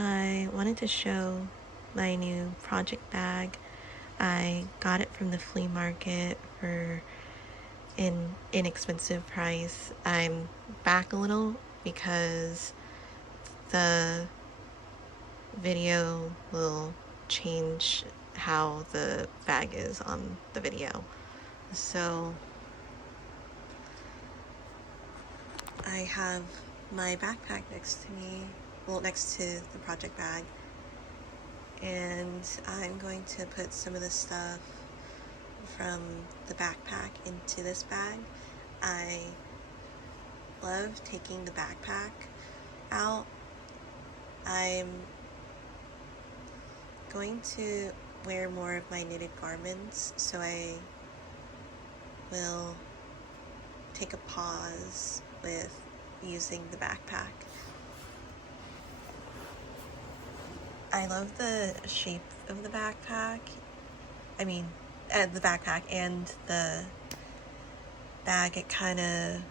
I wanted to show my new project bag. I got it from the flea market for an inexpensive price. I'm back a little because the video will change how the bag is on the video. So I have my backpack next to me, well, next to the project bag, and I'm going to put some of the stuff from the backpack into this bag. I love taking the backpack out. I'm going to wear more of my knitted garments, so I will take a pause with using the backpack. I love the shape of the backpack. The backpack and the bag, it kind of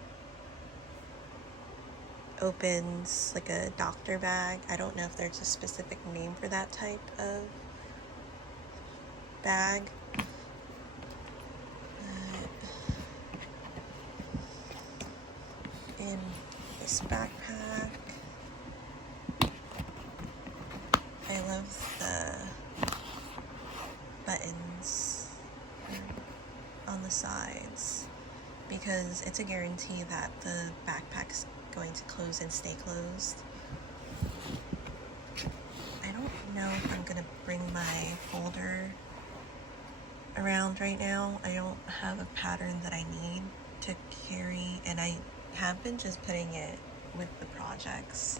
opens like a doctor bag. I don't know if there's a specific name for that type of bag. In this backpack, I love the buttons on the sides because it's a guarantee that the backpack's going to close and stay closed. I don't know if I'm gonna bring my folder around right now. I don't have a pattern that I need to carry, and I have been just putting it with the projects,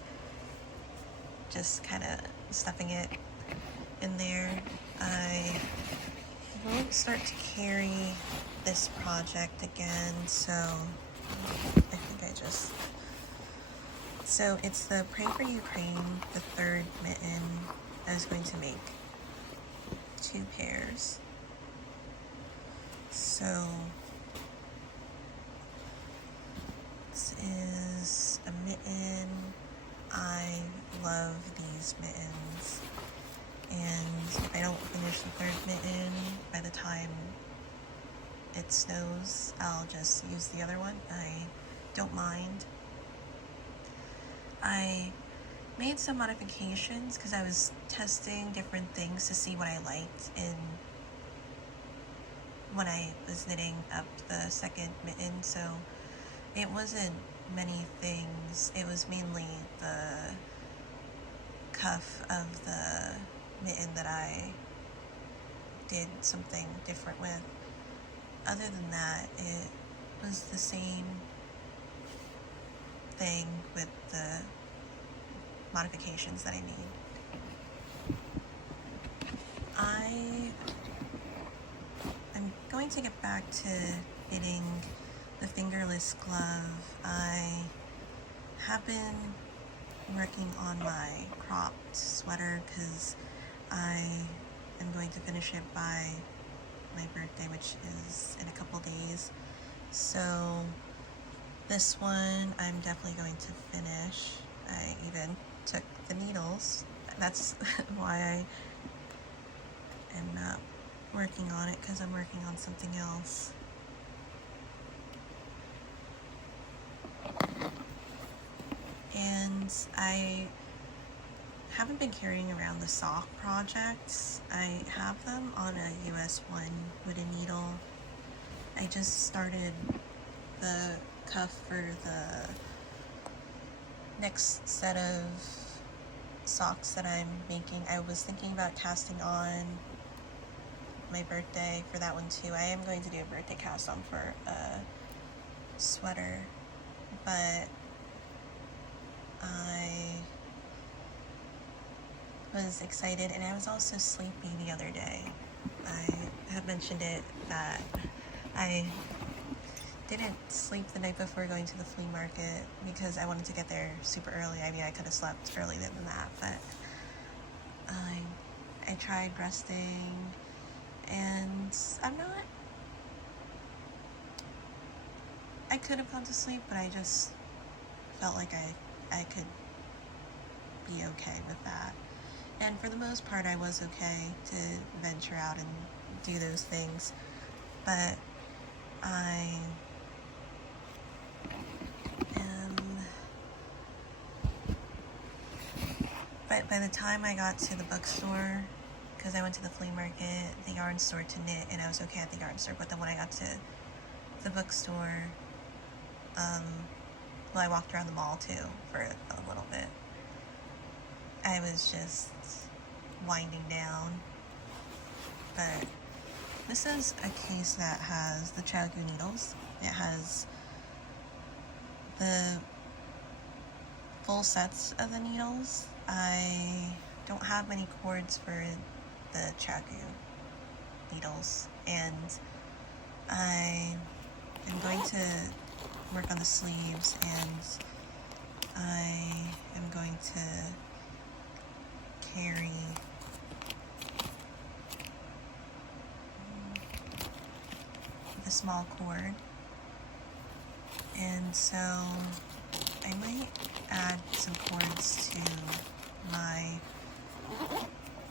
just kind of stuffing it in there. I won't start to carry this project again, so so it's the Pray for Ukraine, the third mitten. I was going to make 2 pairs. So this is a mitten. I love these mittens, and if I don't finish the third mitten by the time it snows, I'll just use the other one. I don't mind. I made some modifications because I was testing different things to see what I liked in when I was knitting up the second mitten, so it wasn't many things. It was mainly the cuff of the mitten that I did something different with. Other than that, it was the same thing with the modifications that I made. I'm going to get back to knitting the fingerless glove. I have been working on my cropped sweater because I am going to finish it by my birthday, which is in a couple days. So this one I'm definitely going to finish. I even took the needles. That's why I am not working on it, because I'm working on something else. And I haven't been carrying around the sock projects. I have them on a US 1 wooden needle. I just started the cuff for the next set of socks that I'm making. I was thinking about casting on my birthday for that one too. I am going to do a birthday cast on for a sweater, but I was excited, and I was also sleepy the other day. I have mentioned it that I didn't sleep the night before going to the flea market because I wanted to get there super early. I mean, I could have slept earlier than that, but I tried resting, and I could have gone to sleep, but I just felt like I could be okay with that. And for the most part, I was okay to venture out and do those things. But I am... But by the time I got to the bookstore, because I went to the flea market, the yarn store to knit, and I was okay at the yarn store. But then when I got to the bookstore, well, I walked around the mall too for a little bit. I was just winding down. But this is a case that has the ChiaoGoo needles. It has the full sets of the needles. I don't have many cords for the ChiaoGoo needles, and I am going to work on the sleeves, and I am going to carry the small cord, and so I might add some cords to my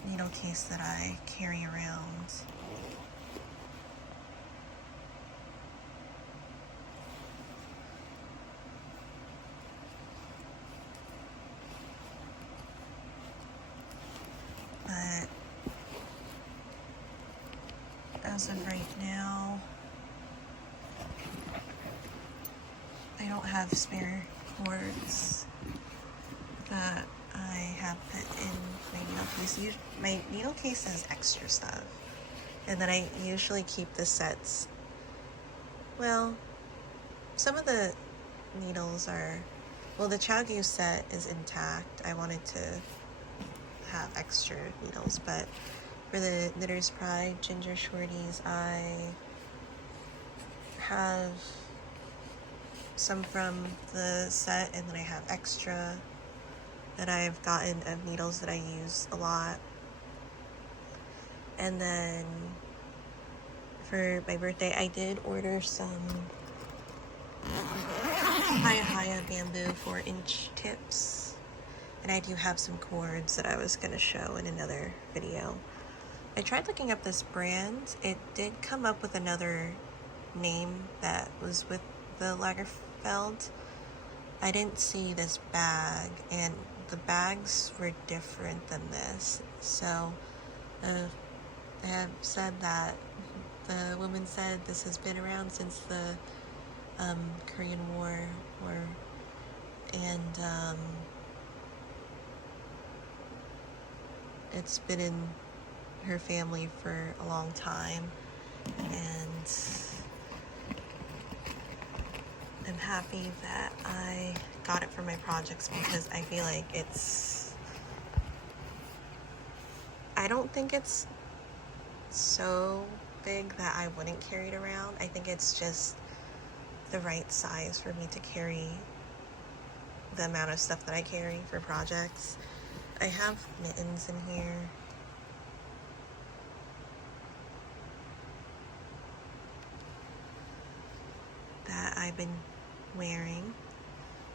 needle case that I carry around. But as of right now, I don't have spare cords that I have put in my needle case. My needle case has extra stuff, and then I usually keep the sets. Well, some of the needles are, well, the ChiaoGoo set is intact. I wanted to have extra needles, but for the Knitter's Pride Ginger Shorties, I have some from the set, and then I have extra that I've gotten of needles that I use a lot. And then for my birthday, I did order some Hiya bamboo 4-inch tips, and I do have some cords that I was going to show in another video. I tried looking up this brand. It did come up with another name that was with the Lagerfeld. I didn't see this bag, and the bags were different than this. So they have said that the woman said this has been around since the Korean War, and it's been in her family for a long time, and I'm happy that I got it for my projects, because I feel like I don't think it's so big that I wouldn't carry it around. I think it's just the right size for me to carry the amount of stuff that I carry for projects. I have mittens in here. That I've been wearing.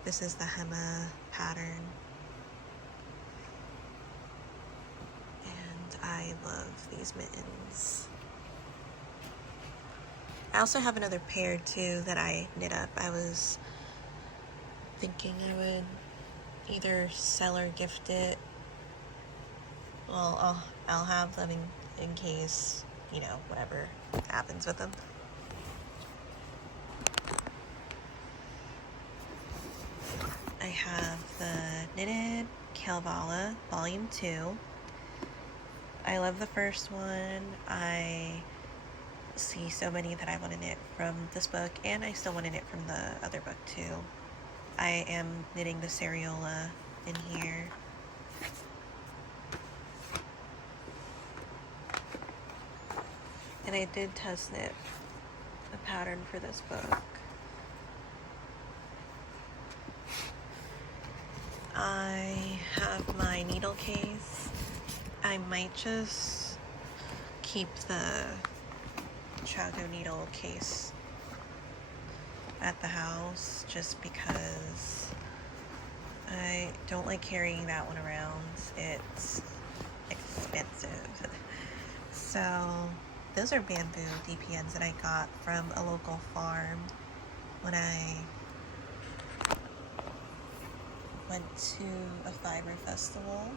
This is the Hema pattern. And I love these mittens. I also have another pair too that I knit up. I was thinking I would either sell or gift it. Well, I'll have them in case, you know, whatever happens with them. I have the Knitted Kalevala Volume 2. I love the first one. I see so many that I want to knit from this book, and I still want to knit from the other book too. I am knitting the Sariola in here. And I did test knit the pattern for this book. I have my needle case. I might just keep the ChiaoGoo needle case at the house, just because I don't like carrying that one around. It's expensive. So those are bamboo DPNs that I got from a local farm when I went to a fiber festival.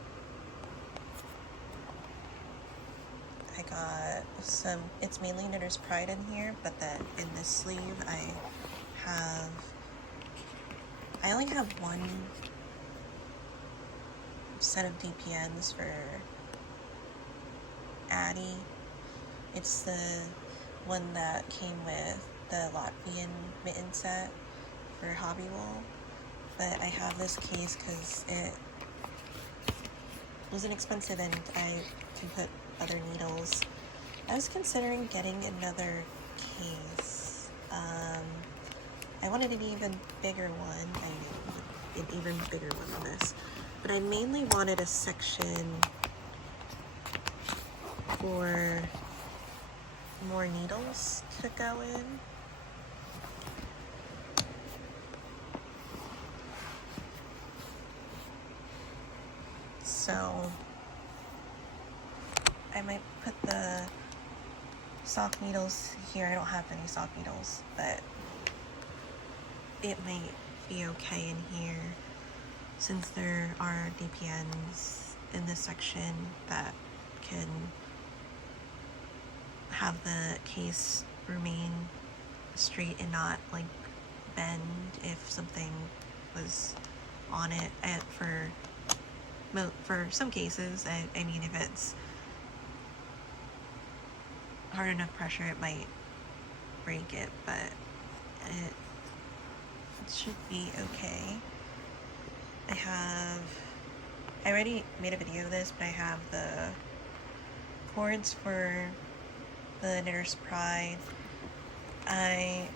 I got some, it's mainly Knitter's Pride in here, but then in this sleeve I only have one set of DPNs for Addie. It's the one that came with the Latvian mitten set for Hobby Wool, but I have this case because it was inexpensive and I can put other needles. I was considering getting another case. I wanted an even bigger one, an even bigger one than this, but I mainly wanted a section for more needles to go in. So I might put the sock needles here. I don't have any sock needles, but it might be okay in here since there are DPNs in this section that can have the case remain straight and not like bend if something was on it. And for some cases, I mean, if it's hard enough pressure, it might break it, but it should be okay. I already made a video of this, but I have the cords for the Knitter's Pride. I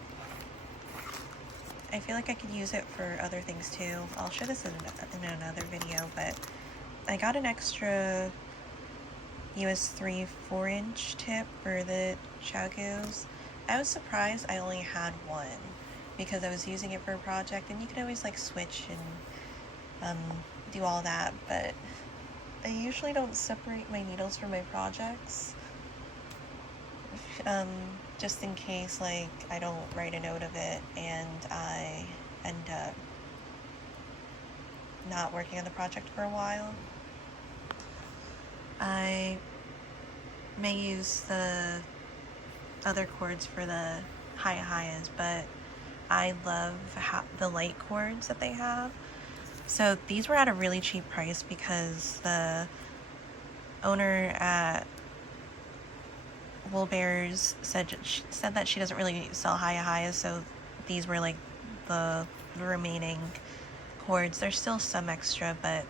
feel like I could use it for other things too. I'll show this in another video, but I got an extra US 3 4-inch tip for the Chagos. I was surprised I only had one because I was using it for a project, and you can always like switch and do all that, but I usually don't separate my needles for my projects. Just in case like I don't write a note of it and I end up not working on the project for a while. I may use the other cords for the Hiya-Hiyas, but I love the light cords that they have. So these were at a really cheap price because the owner at Wool Bears said that she doesn't really sell Hiya-Hiyas, so these were like the remaining cords. There's still some extra, but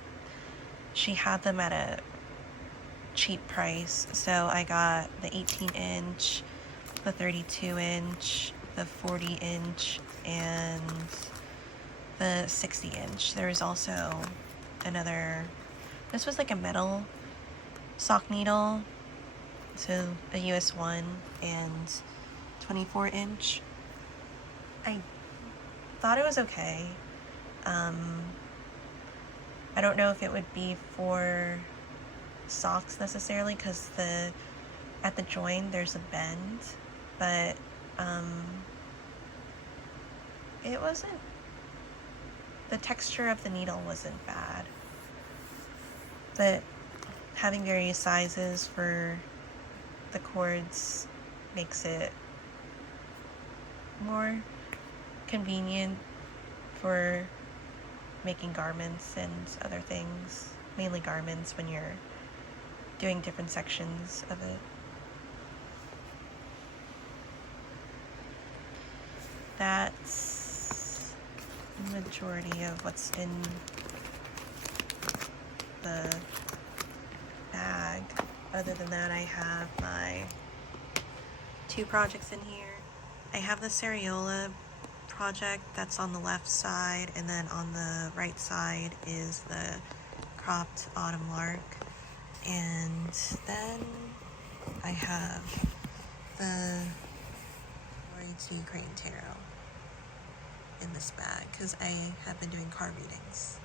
she had them at a cheap price. So I got the 18-inch, the 32-inch, the 40-inch, and the 60-inch. There was also another, this was like a metal sock needle, so a US 1 and 24-inch. I thought it was okay. I don't know if it would be for socks necessarily, because at the join there's a bend, but it wasn't, the texture of the needle wasn't bad, but having various sizes for the cords makes it more convenient for making garments and other things, mainly garments when you're doing different sections of it. That's the majority of what's in the bag. Other than that, I have my 2 projects in here. I have the Sariola project that's on the left side, and then on the right side is the cropped autumn lark. And then I have the Glory to Crate and Tarot in this bag because I have been doing card readings.